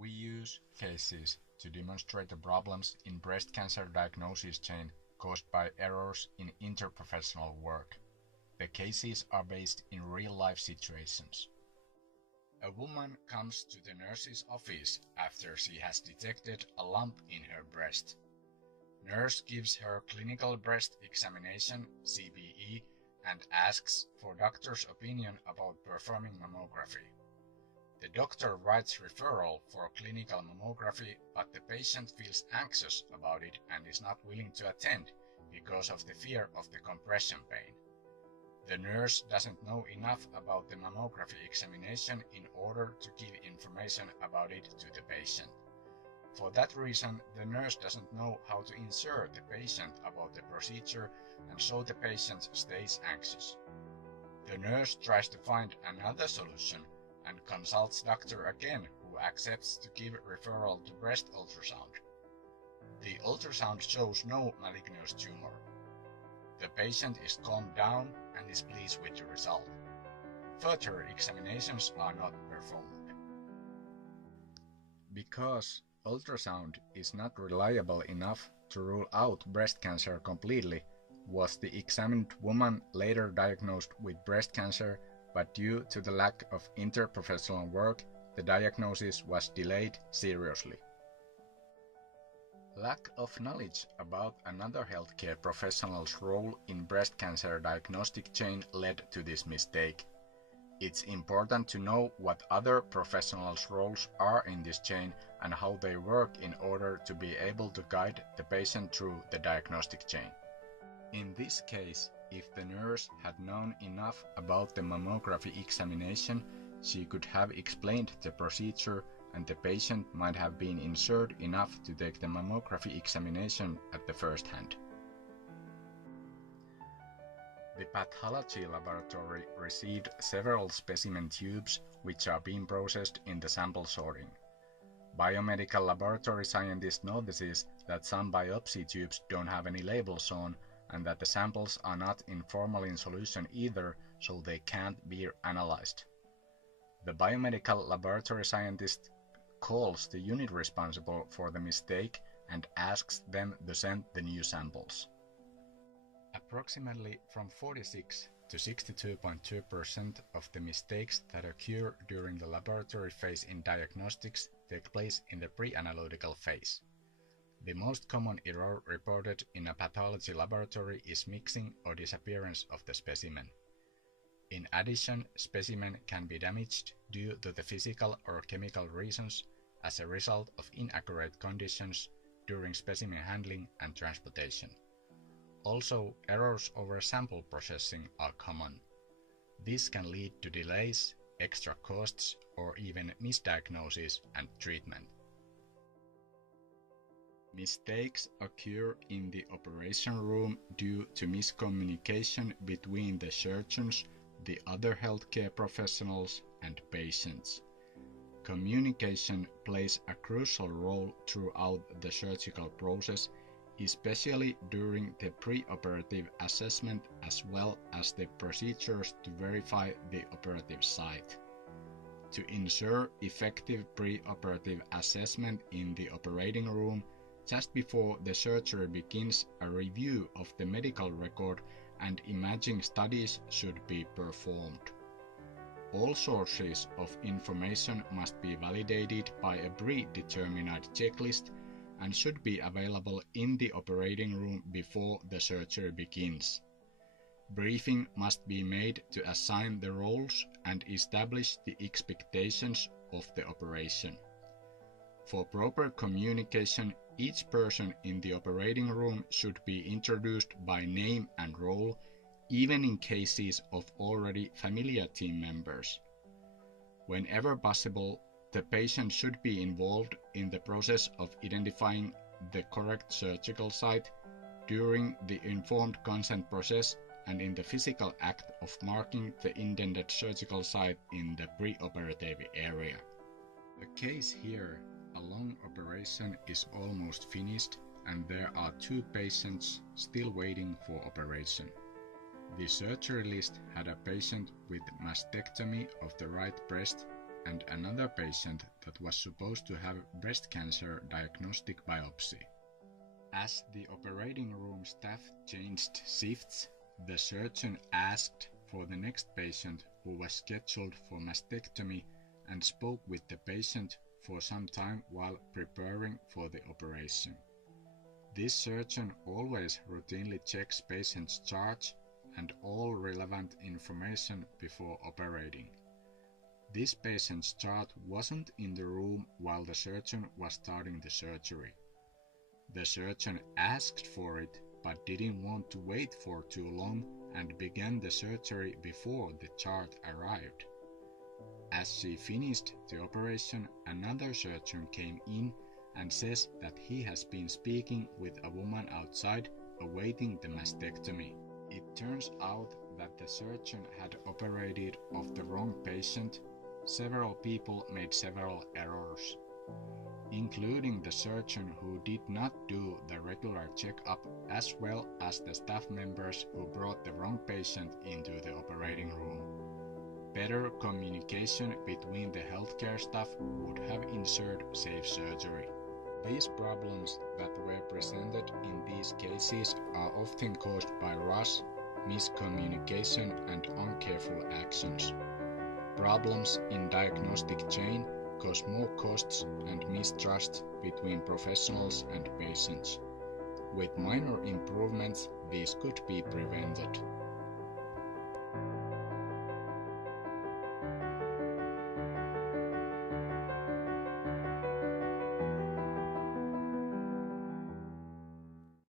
We use cases to demonstrate the problems in breast cancer diagnosis chain caused by errors in interprofessional work. The cases are based in real-life situations. A woman comes to the nurse's office after she has detected a lump in her breast. Nurse gives her clinical breast examination (CBE) and asks for doctor's opinion about performing mammography. The doctor writes referral for clinical mammography, but the patient feels anxious about it and is not willing to attend because of the fear of the compression pain. The nurse doesn't know enough about the mammography examination in order to give information about it to the patient. For that reason, the nurse doesn't know how to insert the patient about the procedure, and so the patient stays anxious. The nurse tries to find another solution and consults doctor again, who accepts to give referral to breast ultrasound. The ultrasound shows no malignous tumor. The patient is calmed down and is pleased with the result. Further examinations are not performed. Because ultrasound is not reliable enough to rule out breast cancer completely, was the examined woman later diagnosed with breast cancer, but due to the lack of interprofessional work, the diagnosis was delayed seriously. Lack of knowledge about another healthcare professional's role in breast cancer diagnostic chain led to this mistake. It's important to know what other professionals' roles are in this chain and how they work in order to be able to guide the patient through the diagnostic chain. In this case, if the nurse had known enough about the mammography examination, she could have explained the procedure and the patient might have been insured enough to take the mammography examination at the first hand. The pathology laboratory received several specimen tubes which are being processed in the sample sorting. Biomedical laboratory scientist notices that some biopsy tubes don't have any labels on and that the samples are not in formalin solution either, so they can't be analyzed. The biomedical laboratory scientist calls the unit responsible for the mistake and asks them to send the new samples. Approximately from 46 to 62.2% of the mistakes that occur during the laboratory phase in diagnostics take place in the pre-analytical phase. The most common error reported in a pathology laboratory is mixing or disappearance of the specimen. In addition, specimen can be damaged due to the physical or chemical reasons as a result of inaccurate conditions during specimen handling and transportation. Also, errors over sample processing are common. This can lead to delays, extra costs, or even misdiagnosis and treatment. Mistakes occur in the operation room due to miscommunication between the surgeons, the other healthcare professionals, and patients. Communication plays a crucial role throughout the surgical process, especially during the pre-operative assessment as well as the procedures to verify the operative site. To ensure effective pre-operative assessment in the operating room, just before the surgery begins, a review of the medical record and imaging studies should be performed. All sources of information must be validated by a predetermined checklist and should be available in the operating room before the surgery begins. Briefing must be made to assign the roles and establish the expectations of the operation. For proper communication, each person in the operating room should be introduced by name and role, even in cases of already familiar team members. Whenever possible, the patient should be involved in the process of identifying the correct surgical site during the informed consent process and in the physical act of marking the intended surgical site in the preoperative area. The case here, a long operation is almost finished and there are 2 patients still waiting for operation. The surgery list had a patient with mastectomy of the right breast and another patient that was supposed to have breast cancer diagnostic biopsy. As the operating room staff changed shifts, the surgeon asked for the next patient who was scheduled for mastectomy and spoke with the patient for some time while preparing for the operation. This surgeon always routinely checks patient's charts and all relevant information before operating. This patient's chart wasn't in the room while the surgeon was starting the surgery. The surgeon asked for it but didn't want to wait for too long and began the surgery before the chart arrived. As she finished the operation, another surgeon came in and says that he has been speaking with a woman outside awaiting the mastectomy. It turns out that the surgeon had operated of the wrong patient. Several people made several errors, including the surgeon who did not do the regular checkup, as well as the staff members who brought the wrong patient into the operating room. Better communication between the healthcare staff would have ensured safe surgery. These problems that were presented in these cases are often caused by rush, miscommunication, and uncareful actions. Problems in diagnostic chain cause more costs and mistrust between professionals and patients. With minor improvements, these could be prevented.